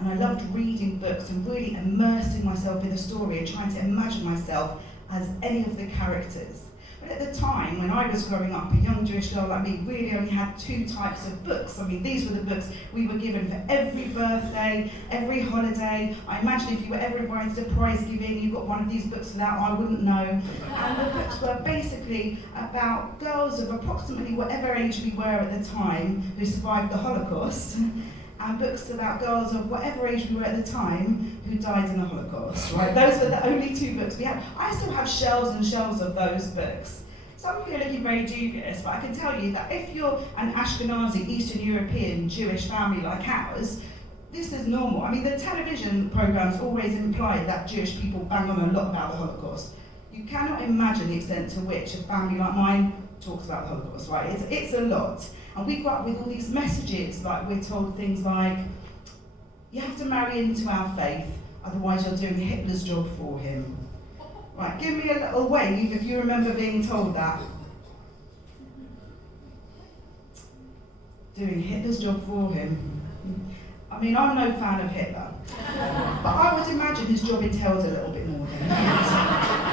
And I loved reading books and really immersing myself in the story and trying to imagine myself as any of the characters. But at the time, when I was growing up, a young Jewish girl like me really only had 2 types of books. I mean, these were the books we were given for every birthday, every holiday. I imagine if you were ever invited to prize giving, you got one of these books for that, I wouldn't know. And the books were basically about girls of approximately whatever age we were at the time who survived the Holocaust. And books about girls of whatever age we were at the time who died in the Holocaust, right? Those were the only 2 books we had. I still have shelves and shelves of those books. Some of you are looking very dubious, but I can tell you that if you're an Ashkenazi, Eastern European, Jewish family like ours, this is normal. I mean, the television programs always imply that Jewish people bang on a lot about the Holocaust. You cannot imagine the extent to which a family like mine talks about the Holocaust, right? It's a lot. And we grew up with all these messages, like we're told things like, you have to marry into our faith, otherwise you're doing Hitler's job for him. Right, give me a little wave if you remember being told that. Doing Hitler's job for him. I mean, I'm no fan of Hitler, but I would imagine his job entails a little bit more than that.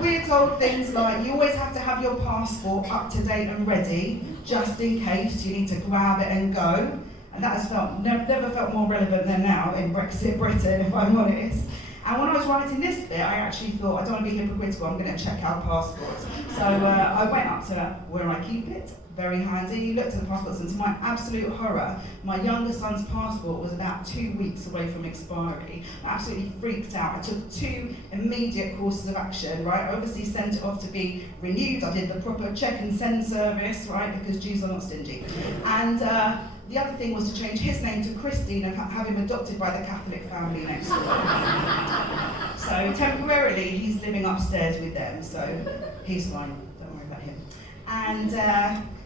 We're told things like, you always have to have your passport up to date and ready, just in case you need to grab it and go. And that has never felt more relevant than now in Brexit Britain, if I'm honest. And when I was writing this bit, I actually thought, I don't want to be hypocritical, I'm going to check out passports. So I went up to where I keep it, very handy, looked at the passports, and to my absolute horror, my younger son's passport was about 2 weeks away from expiry. I absolutely freaked out. I took 2 immediate courses of action, right? I obviously sent it off to be renewed. I did the proper check and send service, right? Because Jews are not stingy. And the other thing was to change his name to Christine and have him adopted by the Catholic family next door. So temporarily, he's living upstairs with them, so he's fine. Don't worry about him. And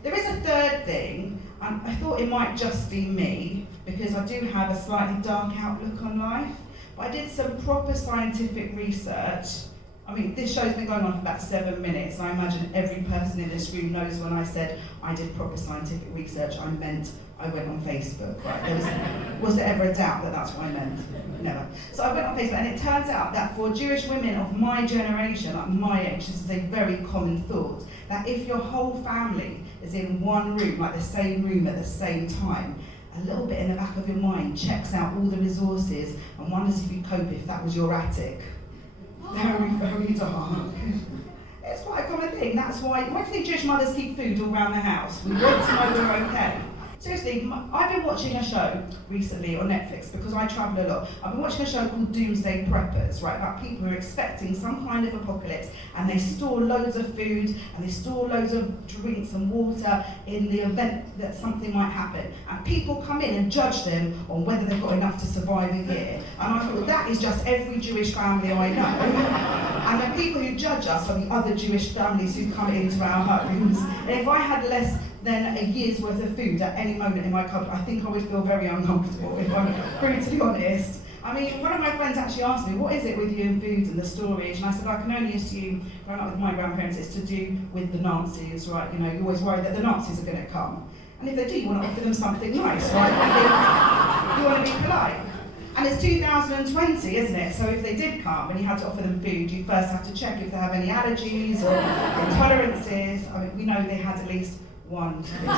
there is a third thing. I thought it might just be me, because I do have a slightly dark outlook on life. But I did some proper scientific research. I mean, this show's been going on for about 7 minutes, and I imagine every person in this room knows when I said I did proper scientific research, I meant I went on Facebook, right? Was there ever a doubt that that's what I meant? Never. So I went on Facebook, and it turns out that for Jewish women of my generation, like my age, this is a very common thought, that if your whole family is in one room, like the same room at the same time, a little bit in the back of your mind checks out all the resources and wonders if you'd cope if that was your attic. Very, very dark. It's quite a common thing. That's why do you think Jewish mothers keep food all around the house? We want to know we're okay. Seriously, I've been watching a show recently on Netflix because I travel a lot. I've been watching a show called Doomsday Preppers, right, about people who are expecting some kind of apocalypse, and they store loads of food and they store loads of drinks and water in the event that something might happen. And people come in and judge them on whether they've got enough to survive a year. And I thought, well, that is just every Jewish family I know. And the people who judge us are the other Jewish families who come into our homes. And if I had less than a year's worth of food at any moment in my cupboard, I think I would feel very uncomfortable, if I'm brutally honest. I mean, one of my friends actually asked me, what is it with you and food and the storage? And I said, I can only assume, growing up with my grandparents, it's to do with the Nazis, right? You know, you're always worried that the Nazis are going to come. And if they do, you want to offer them something nice, right? You want to be polite. And it's 2020, isn't it? So if they did come and you had to offer them food, you first have to check if they have any allergies or intolerances. I mean, we know they had at least one intolerance.